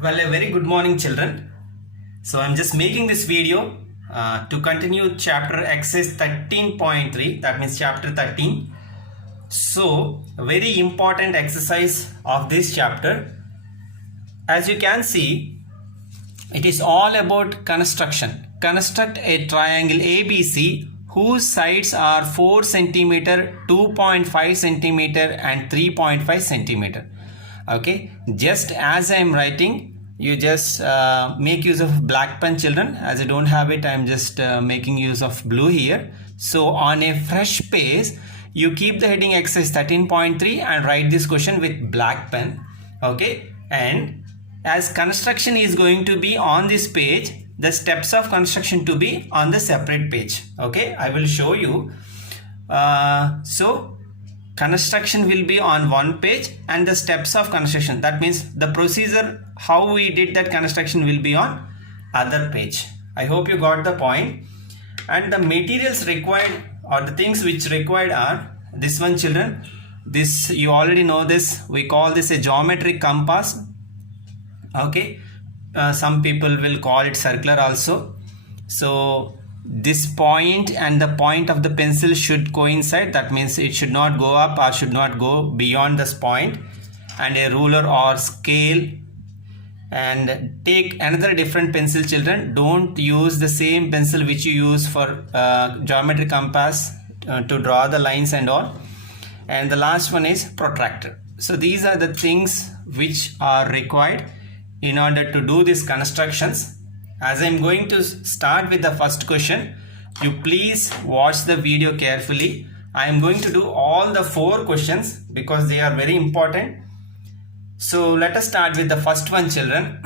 Well, a very good morning, children. So I'm just making this video to continue chapter exercise 13.3, that means chapter 13. So a very important exercise of this chapter. As you can see, it is all about construction. Construct a triangle ABC whose sides are 4 centimeter, 2.5 centimeter and 3.5 centimeter. Okay, just as I am writing, you just make use of black pen, children. As I don't have it, I am just making use of blue here. So on a fresh page, you keep the heading exercise 13.3 and write this question with black pen. Okay, and as construction is going to be on this page, the steps of construction to be on the separate page. Okay, I will show you. So construction will be on one page and the steps of construction, that means the procedure how we did that construction, will be on other page. I hope you got the point. And the materials required or the things which required are this one, children. This you already know this. We call this a geometric compass. Okay, some people will call it circular also. So this point and the point of the pencil should coincide, that means it should not go up or should not go beyond this point. And a ruler or scale, and take another different pencil, children. Don't use the same pencil which you use for geometric compass to draw the lines and all. And the last one is protractor. So these are the things which are required in order to do these constructions. As I am going to start with the first question, you please watch the video carefully. I am going to do all the 4 questions because they are very important. So let us start with the first one, children.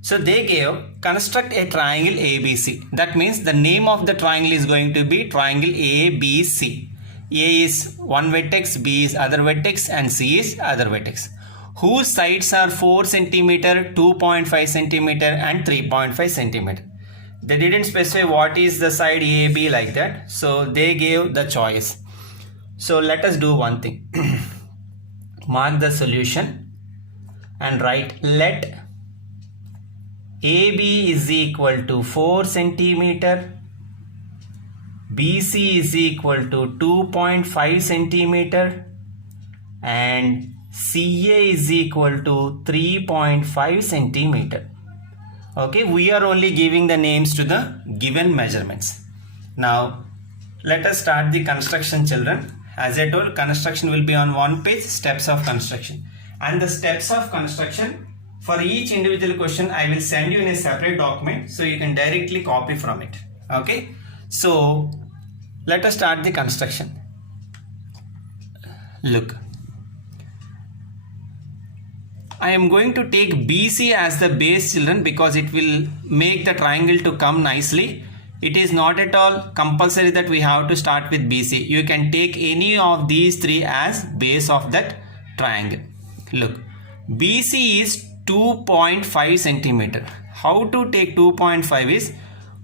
So they gave construct a triangle ABC. That means the name of the triangle is going to be triangle ABC. A is one vertex, B is other vertex and C is other vertex, whose sides are 4 centimeter, 2.5 centimeter and 3.5 centimeter. They didn't specify what is the side AB like that. So they gave the choice. So let us do one thing. Mark the solution and write let AB is equal to 4 centimeter, BC is equal to 2.5 centimeter and CA is equal to 3.5 centimeter. Okay, we are only giving the names to the given measurements. Now let us start the construction, children. As I told, construction will be on one page, steps of construction. And the steps of construction for each individual question I will send you in a separate document, so you can directly copy from it. Okay, so let us start the construction. Look, I am going to take BC as the base, children, because it will make the triangle to come nicely. It is not at all compulsory that we have to start with BC. You can take any of these 3 as base of that triangle. Look, BC is 2.5 centimeter. How to take 2.5 is,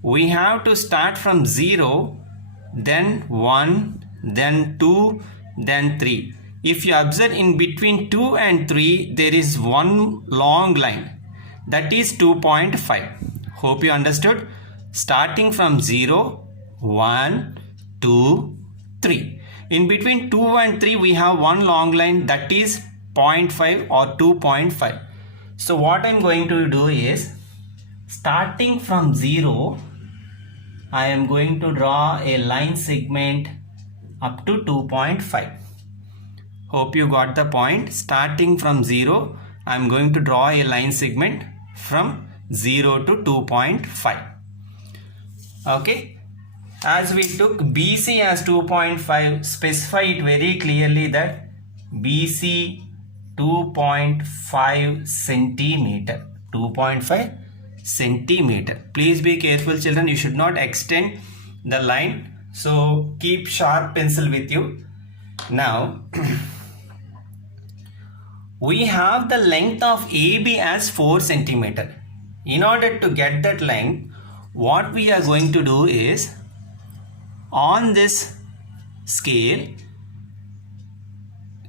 we have to start from 0, then 1, then 2, then 3. If you observe, in between 2 and 3 there is one long line, that is 2.5. Hope you understood. Starting from 0, 1, 2, 3. In between 2 and 3 we have one long line, that is 0.5 or 2.5. So what I am going to do is, starting from 0, I am going to draw a line segment up to 2.5. Hope you got the point. Starting from 0, I am going to draw a line segment from 0 to 2.5. Okay, as we took BC as 2.5, specify it very clearly that BC 2.5 centimeter. 2.5 centimeter. Please be careful, children. You should not extend the line. So keep sharp pencil with you. Now we have the length of AB as 4 centimeter. In order to get that length, what we are going to do is, on this scale,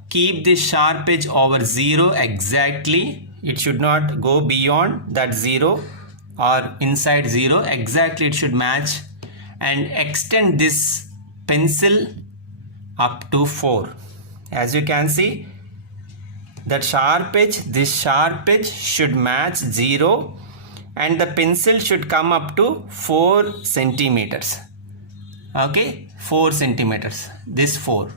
keep this sharp edge over 0 exactly. it should not go beyond that 0 or inside 0. Exactly it should match, and extend this pencil up to 4. As you can see, that sharp edge, this sharp edge should match 0, and the pencil should come up to 4 centimeters. Okay, 4 centimeters, this 4.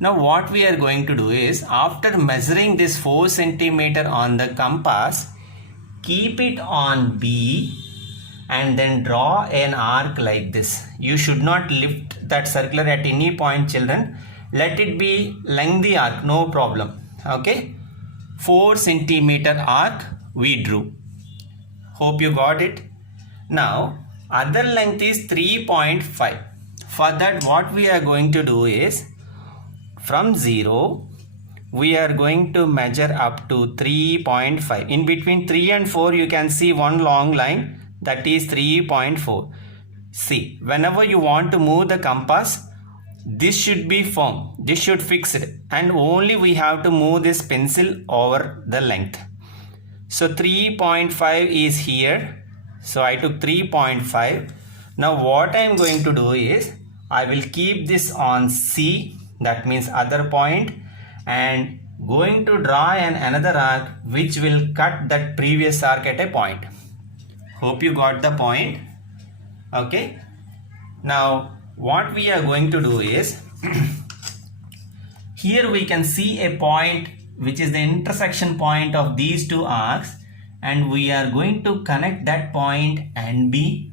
Now what we are going to do is, after measuring this 4 centimeter on the compass, keep it on B and then draw an arc like this. You should not lift that circular at any point, children. Let it be lengthy arc, no problem. Okay, 4 centimeter arc we drew. Hope you got it. Now other length is 3.5. For that, what we are going to do is, from 0 we are going to measure up to 3.5. In between 3 and 4 you can see one long line, that is 3.4. See, whenever you want to move the compass, this should be firm, this should fix it, and only we have to move this pencil over the length. So 3.5 is here, so I took 3.5. Now what I am going to do is, I will keep this on C, that means other point, and going to draw another arc which will cut that previous arc at a point. Hope you got the point. Okay, now what we are going to do is, here we can see a point which is the intersection point of these two arcs, and we are going to connect that point and B,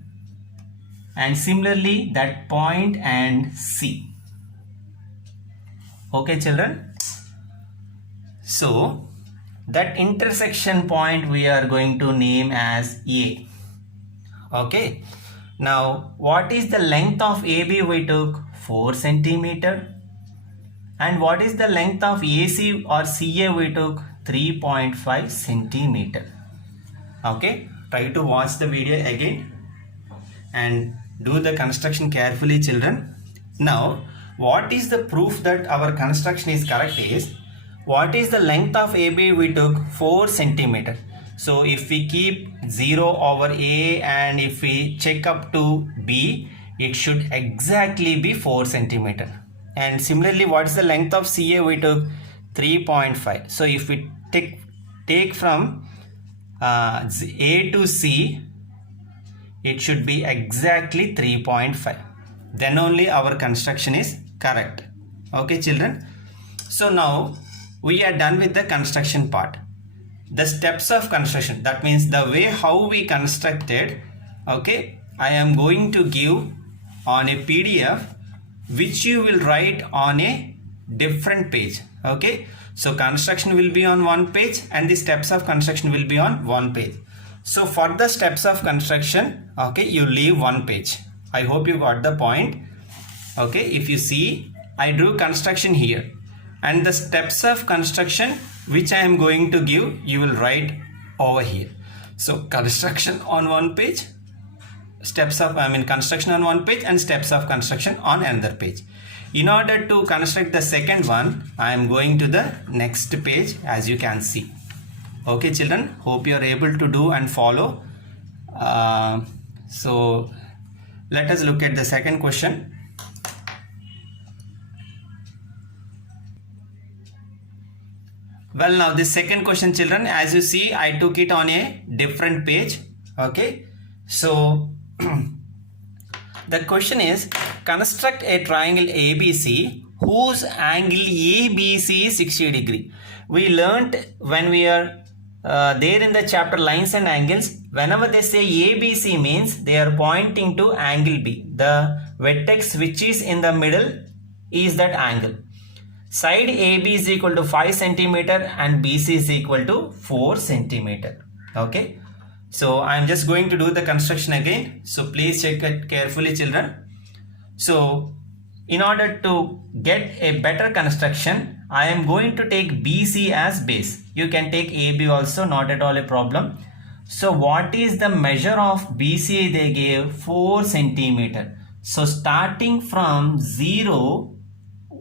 and similarly that point and C. Okay children, so that intersection point we are going to name as A. Okay, now what is the length of AB? We took 4 centimeter. And what is the length of AC or CA? We took 3.5 centimeter. Okay, try to watch the video again and do the construction carefully, children. Now what is the proof that our construction is correct is, what is the length of AB? We took 4 centimeter. So if we keep 0 over A and if we check up to B, it should exactly be 4 centimeter. And similarly, what is the length of CA? We took 3.5. So if we take from A to C, it should be exactly 3.5. Then only our construction is correct. Okay children, so now we are done with the construction part. The steps of construction, that means the way how we constructed, okay, I am going to give on a PDF which you will write on a different page. Okay, so construction will be on one page and the steps of construction will be on one page. So for the steps of construction, okay, you leave one page. I hope you got the point. Okay, if you see, I drew construction here, and the steps of construction which I am going to give, you will write over here. So construction on one page, construction on one page, and steps of construction on another page. In order to construct the second one, I am going to the next page, as you can see. Okay children, hope you are able to do and follow. So let us look at the second question. Well, now this second question, children, as you see, I took it on a different page. Okay, so the question is, construct a triangle ABC whose angle ABC is 60 degree. We learnt when we are there in the chapter lines and angles, whenever they say ABC means they are pointing to angle B. The vertex which is in the middle is that angle. Side AB is equal to 5 centimeter and BC is equal to 4 centimeter. Okay, so I am just going to do the construction again, so please check it carefully, children. So in order to get a better construction, I am going to take BC as base. You can take AB also, not at all a problem. So what is the measure of BC? They gave 4 centimeter. So starting from 0,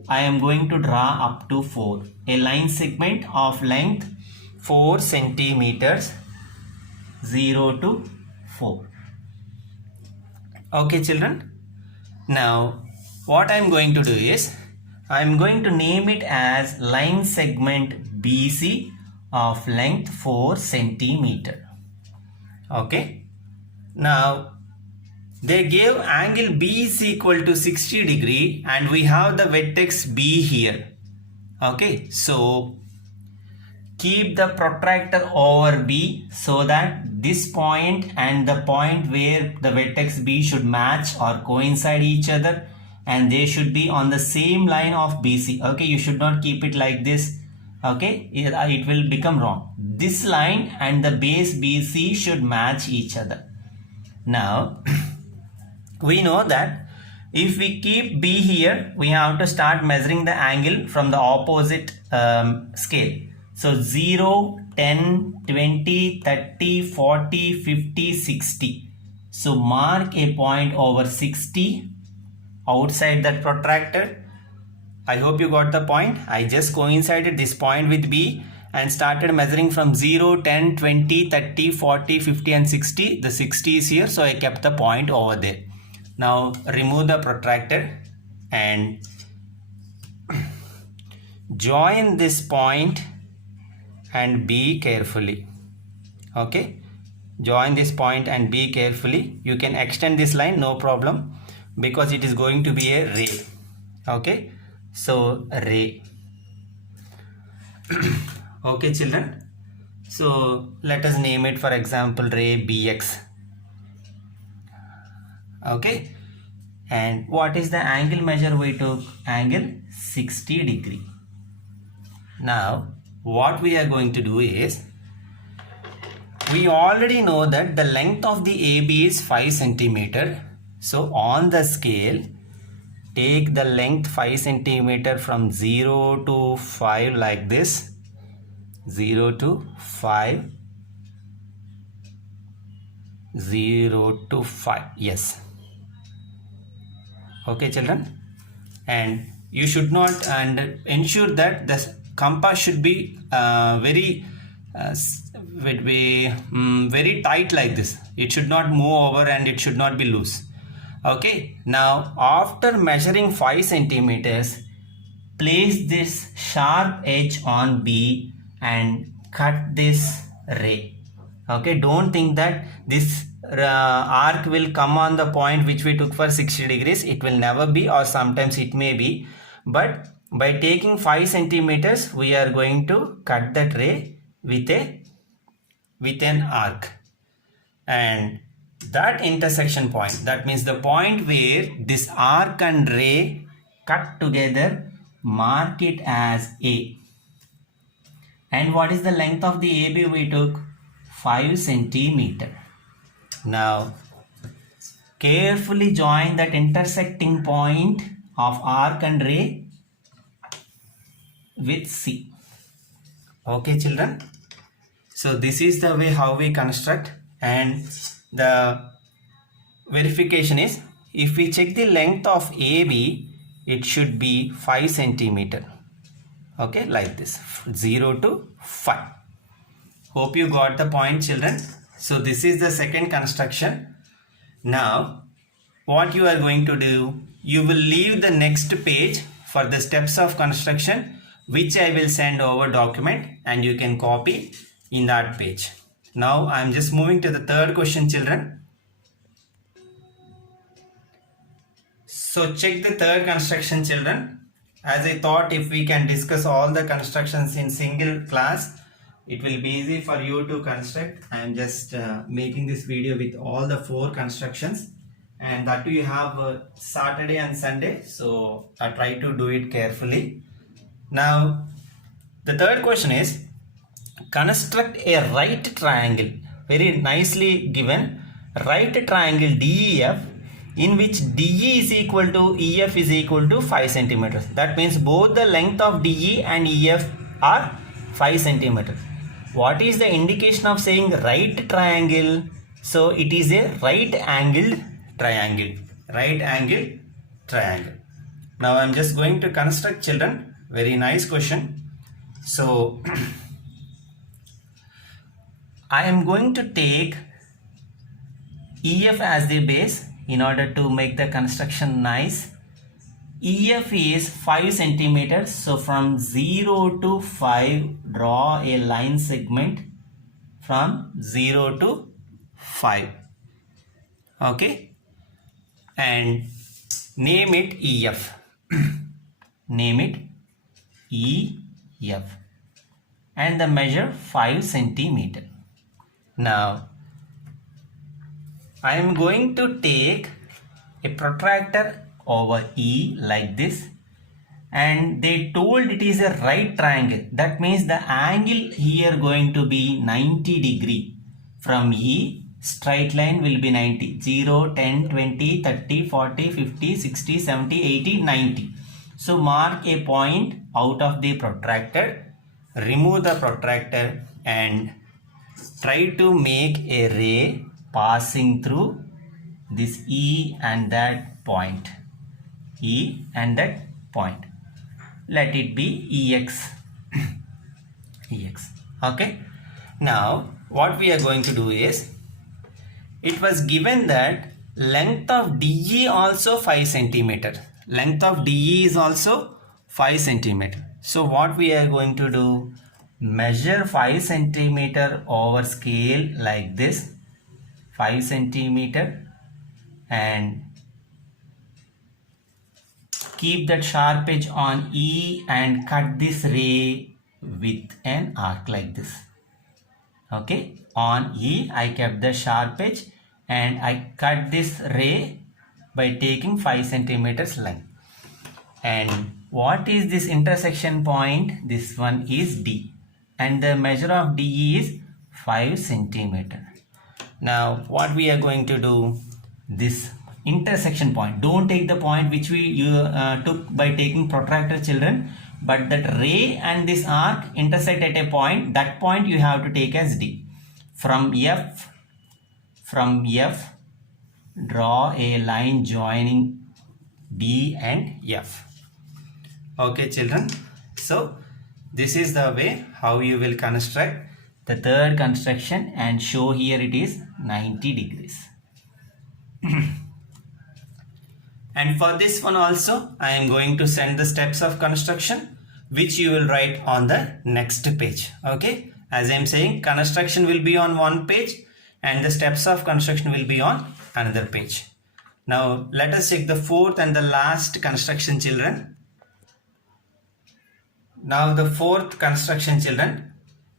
I am going to draw up to 4. A line segment of length 4 centimeters, 0 to 4. Okay children, now what I am going to do is I am going to name it as line segment BC of length 4 centimeter. Okay, now they gave angle B is equal to 60 degree and we have the vertex B here. Okay, so keep the protractor over B so that this point and the point where the vertex B should match or coincide each other, and they should be on the same line of BC. Okay, you should not keep it like this. Okay, it will become wrong. This line and the base BC should match each other. Now we know that if we keep B here, we have to start measuring the angle from the opposite scale. So 0, 10, 20, 30, 40, 50, 60. So mark a point over 60 outside that protractor. I hope you got the point. I just coincided this point with B and started measuring from 0, 10, 20, 30, 40, 50 and 60. The 60 is here, so I kept the point over there. Now remove the protractor and join this point and B carefully. Okay, join this point and B carefully. You can extend this line, no problem, because it is going to be a ray. Okay, so ray. Okay children, so let us name it, for example, ray BX. Okay, and what is the angle measure we took? Angle 60 degree. Now what we are going to do is, we already know that the length of the AB is 5 centimeter. So on the scale, take the length 5 centimeter from 0 to 5 like this. 0 to 5. 0 to 5. Yes. Okay children, and you should not, and ensure that the compass should be very tight like this. It should not move over and it should not be loose. Okay, now after measuring 5 centimeters, place this sharp edge on B and cut this ray. Okay, don't think that this arc will come on the point which we took for 60 degrees. It will never be, or sometimes it may be, but by taking 5 centimeters we are going to cut that ray with an arc, and that intersection point, that means the point where this arc and ray cut together, mark it as A. And what is the length of the AB we took? 5 centimeter. Now carefully join that intersecting point of arc and ray with C. Okay children, so this is the way how we construct, and the verification is, if we check the length of AB, it should be 5 centimeter. Okay, like this, 0 to 5. Hope you got the point children. So this is the second construction. Now what you are going to do, you will leave the next page for the steps of construction, which I will send over document, and you can copy in that page. Now I am just moving to the third question children. So check the third construction children. As I thought, if we can discuss all the constructions in single class, it will be easy for you to construct. I am just making this video with all the 4 constructions, and that you have Saturday and Sunday, so I try to do it carefully. Now the third question is, construct a right triangle, very nicely given, right triangle DEF, in which DE is equal to EF is equal to 5 centimeters. That means both the length of DE and EF are 5 centimeters. What is the indication of saying right triangle? So it is a right angled triangle. Right angled triangle. Now I am just going to construct children. Very nice question. So I am going to take EF as the base in order to make the construction nice. EF is 5 centimeters. So from 0 to 5, draw a line segment from 0 to 5. Okay. And name it EF. Name it EF. And the measure 5 centimeter. Now, I am going to take a protractor over E like this, and they told it is a right triangle. That means the angle here going to be 90 degree. From E, straight line will be 90. 0, 10, 20, 30, 40, 50, 60, 70, 80, 90. So mark a point out of the protractor, remove the protractor and try to make a ray passing through this E and that point. E and that point. Let it be EX. EX. Okay. Now what we are going to do is, it was given that length of DE also 5 centimeter. Length of DE is also 5 centimeter. So what we are going to do, measure 5 centimeter over scale like this, 5 centimeter, and keep that sharp edge on E and cut this ray with an arc like this. Okay, on E I kept the sharp edge and I cut this ray by taking 5 centimeters length. And what is this intersection point? This one is D, and the measure of DE is 5 centimeter. Now what we are going to do, this intersection point, don't take the point which we took by taking protractor, children, but that ray and this arc intersect at a point. That point you have to take as D. From F, draw a line joining D and F. Okay children, so this is the way how you will construct the third construction, and show here it is 90 degrees. And for this one also, I am going to send the steps of construction, which you will write on the next page. Okay, as I am saying, construction will be on one page and the steps of construction will be on another page. Now let us check the fourth and the last construction, children. Now the fourth construction, children.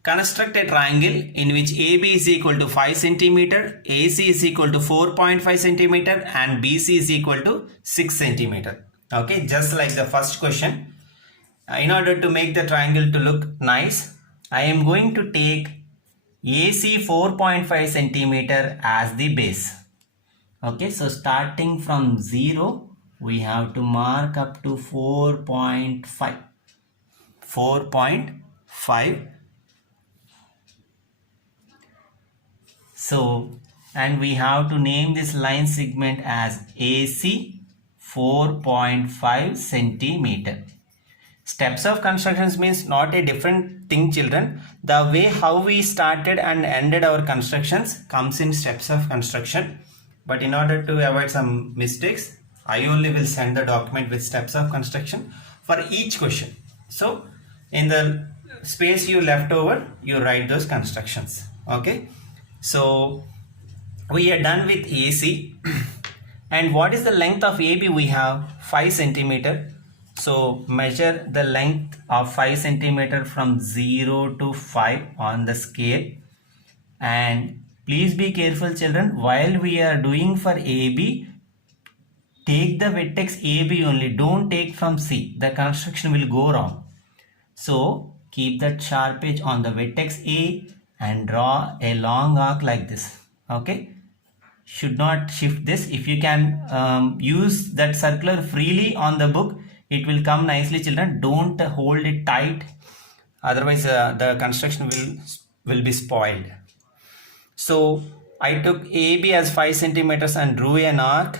Construct a triangle in which AB is equal to 5 centimeter, AC is equal to 4.5 centimeter and BC is equal to 6 centimeter. Okay, just like the first question. In order to make the triangle to look nice, I am going to take AC 4.5 centimeter as the base. Okay, so starting from 0, we have to mark up to 4.5. 4.5. So, and we have to name this line segment as AC 4.5 centimeter. Steps of constructions means not a different thing, children. The way how we started and ended our constructions comes in steps of construction. But in order to avoid some mistakes, I only will send the document with steps of construction for each question. So in the space you left over, you write those constructions. Okay. So we are done with AC. And what is the length of AB? We have 5 centimeter. So measure the length of 5 centimeter from 0 to 5 on the scale. And please be careful, children, while we are doing for AB, take the vertex AB only, don't take from C. The construction will go wrong. So keep that sharp edge on the vertex A and draw a long arc like this. Okay, should not shift this. If you can use that circular freely on the book, it will come nicely, children. Don't hold it tight, otherwise the construction will be spoiled. So I took AB as 5 centimeters and drew an arc.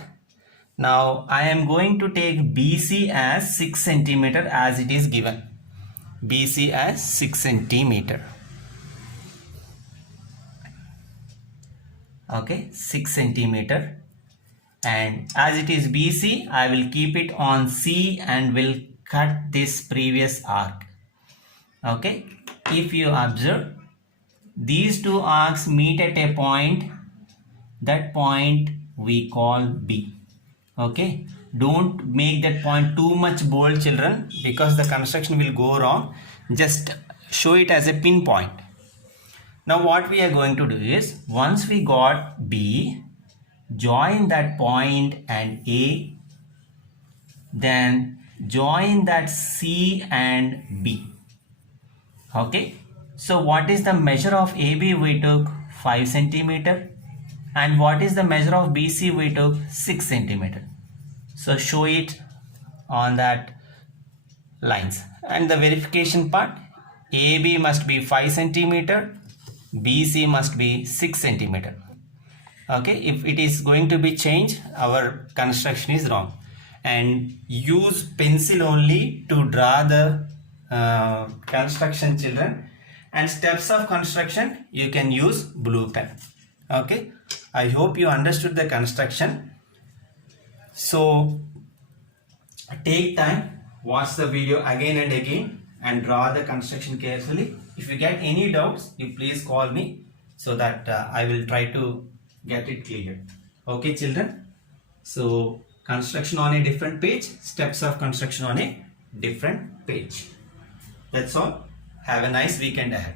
Now I am going to take BC as 6 centimeter as it is given. BC as 6 centimeter. Okay, 6 centimeter. And as it is BC, I will keep it on C and will cut this previous arc. Okay, if you observe, these two arcs meet at a point. That point we call B. Okay, don't make that point too much bold, children, because the construction will go wrong. Just show it as a pinpoint. Now what we are going to do is, once we got B, join that point and A, then join that C and B. Okay, so what is the measure of AB? We took 5 centimeter. And what is the measure of BC? We took 6 centimeter. So show it on that lines. And the verification part, AB must be 5 centimeter, BC must be 6 centimeter. Okay, if it is going to be changed, our construction is wrong. And use pencil only to draw the construction, children. And steps of construction, you can use blue pen. Okay, I hope you understood the construction. So take time, watch the video again and again and draw the construction carefully. If you get any doubts, you please call me so that I will try to get it clear. Okay, children. So construction on a different page, steps of construction on a different page. That's all. Have a nice weekend ahead.